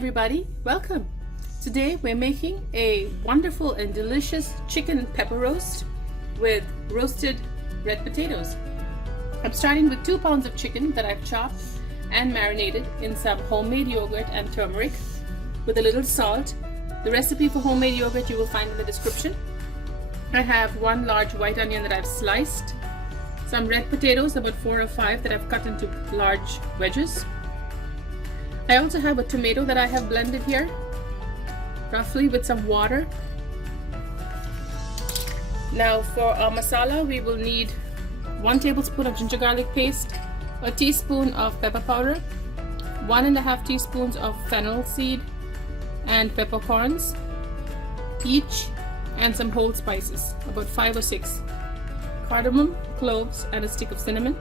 everybody, welcome. Today we're making a wonderful and delicious chicken pepper roast with roasted red potatoes. I'm starting with 2 pounds of chicken that I've chopped and marinated in some homemade yogurt and turmeric with a little salt. The recipe for homemade yogurt you will find in the description. I have 1 large white onion that I've sliced, some red potatoes, about 4 or 5 that I've cut into large wedges. I also have a tomato that I have blended here, roughly with some water. Now for our masala, we will need 1 tablespoon of ginger garlic paste, a teaspoon of pepper powder, 1.5 teaspoons of fennel seed and peppercorns each, and some whole spices, about 5 or 6, cardamom, cloves, and a stick of cinnamon.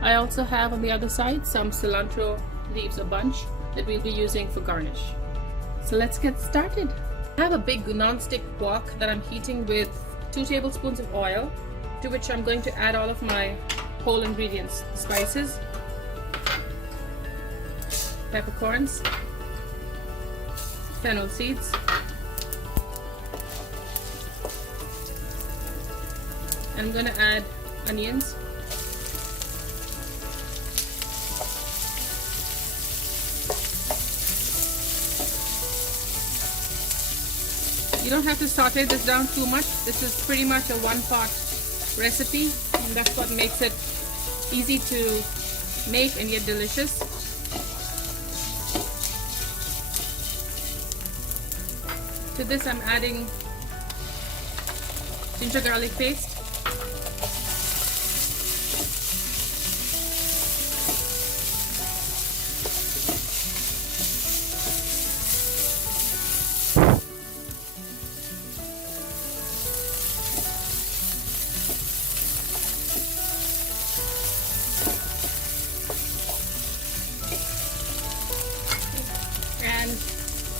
I also have on the other side some cilantro leaves, a bunch that we'll be using for garnish. So let's get started. I have a big non-stick wok that I'm heating with 2 tablespoons of oil, to which I'm going to add all of my whole ingredients, spices, peppercorns, fennel seeds, I'm going to add onions, you don't have to saute this down too much. This is pretty much a 1-pot recipe, and that's what makes it easy to make and yet delicious. To this I'm adding ginger garlic paste,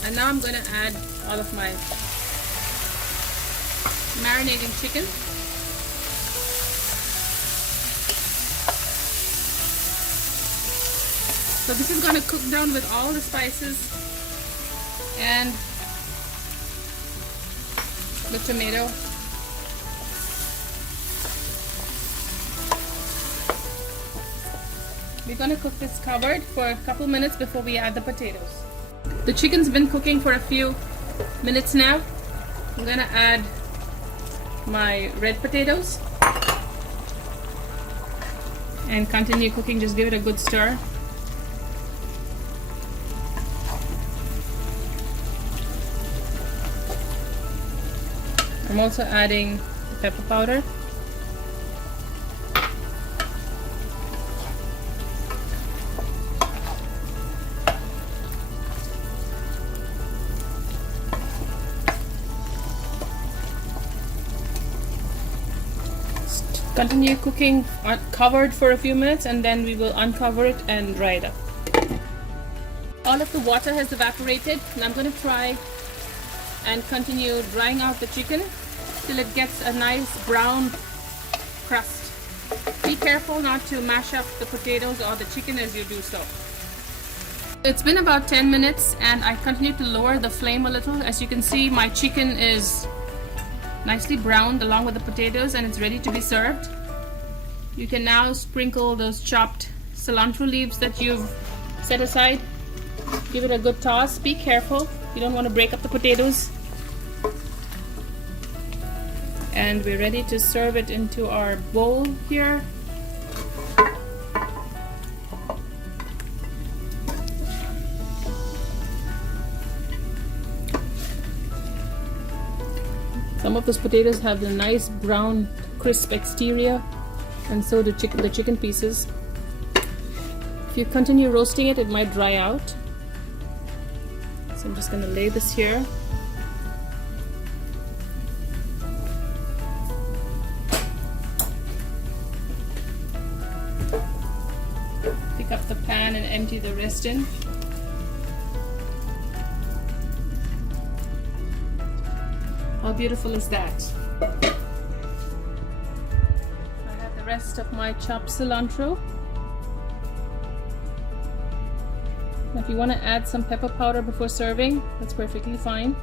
and now I'm going to add all of my marinating chicken. So this is going to cook down with all the spices and the tomato. We're going to cook this covered for a couple minutes before we add the potatoes. The chicken's been cooking for a few minutes now. I'm going to add my red potatoes and continue cooking. Just give it a good stir. I'm also adding pepper powder, continue cooking covered for a few minutes, and then we will uncover it and dry it up. All of the water has evaporated, and I'm going to try and continue drying out the chicken till it gets a nice brown crust. Be careful not to mash up the potatoes or the chicken as you do so. It's been about 10 minutes and I continue to lower the flame a little. As you can see, my chicken is nicely browned along with the potatoes and it's ready to be served. You can now sprinkle those chopped cilantro leaves that you've set aside. Give it a good toss. Be careful, you don't want to break up the potatoes. And we're ready to serve it into our bowl here. Some of those potatoes have the nice brown crisp exterior, and so do the chicken pieces. If you continue roasting it, it might dry out. So I'm just going to lay this here. Pick up the pan and empty the rest in. How beautiful is that? I have the rest of my chopped cilantro. If you want to add some pepper powder before serving, that's perfectly fine.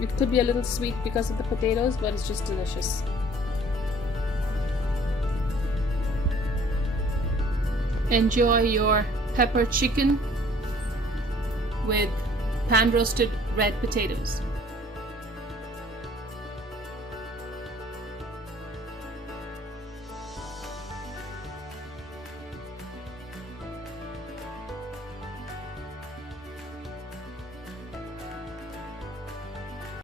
It could be a little sweet because of the potatoes, but it's just delicious. Enjoy your pepper chicken with pan roasted red potatoes.